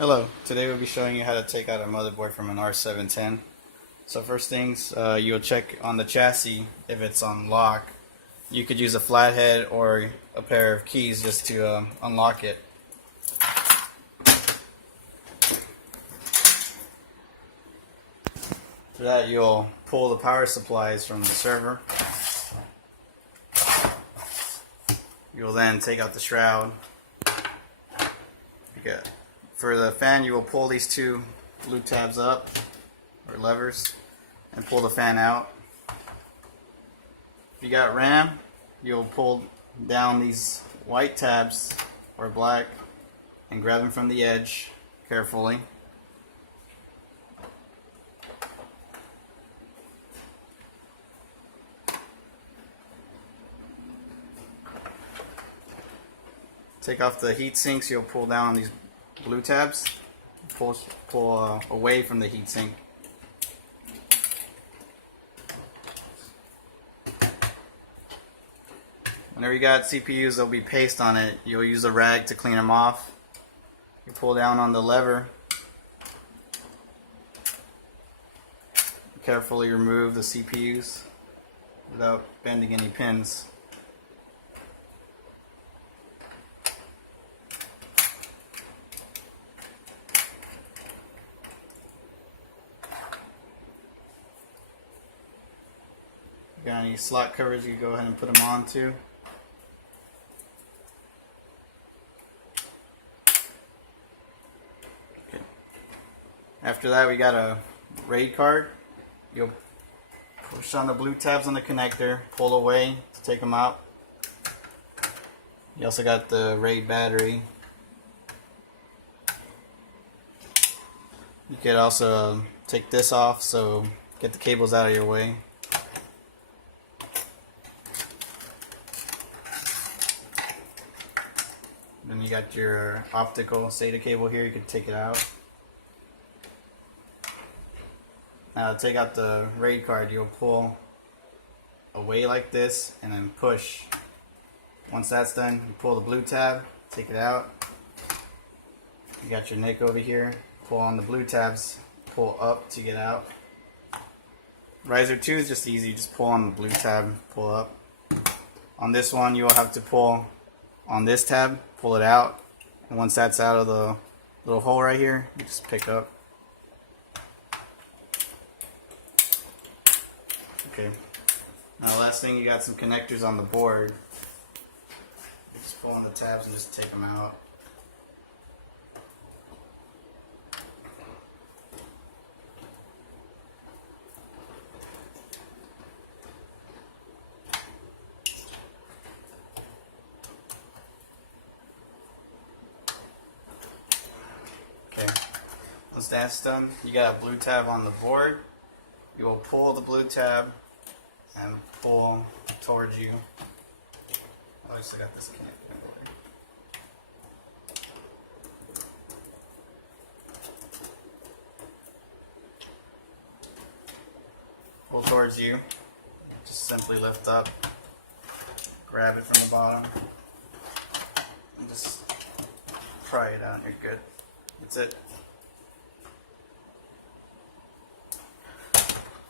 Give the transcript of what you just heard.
Hello, today we'll be showing you how to take out a motherboard from an R710. So first things, you'll check on the chassis if it's on lock. You could use a flathead or a pair of keys just to unlock it. For that, you'll pull the power supplies from the server. You'll then take out the shroud. For the fan, you will pull these two blue tabs up, or levers, and pull the fan out. If you got RAM, you'll pull down these white tabs, or black, and grab them from the edge carefully. Take off the heat sinks, you'll pull down these blue tabs, pull away from the heatsink. Whenever you got CPUs, there'll be paste on it. You'll use a rag to clean them off. You pull down on the lever. Carefully remove the CPUs without bending any pins. If you got any slot covers, you go ahead and put them on too. Okay. After that, we got a RAID card. You'll push on the blue tabs on the connector, pull away to take them out. You also got the RAID battery. You could also take this off, so get the cables out of your way. Then you got your optical SATA cable here, you can take it out. Now to take out the RAID card, you'll pull away like this and then push. Once that's done, you pull the blue tab, take it out. You got your NIC over here, pull on the blue tabs, pull up to get out. Riser 2 is just easy, just pull on the blue tab, pull up. On this one, you will have to pull on this tab, pull it out, and once that's out of the little hole right here, you just pick up. Okay. Now last thing, you got some connectors on the board. You just pull on the tabs and just take them out. Once that's done, you got a blue tab on the board. You will pull the blue tab and pull towards you. Oh, I still got this can. Pull towards you. Just simply lift up, grab it from the bottom, and just pry it out. You're good. That's it.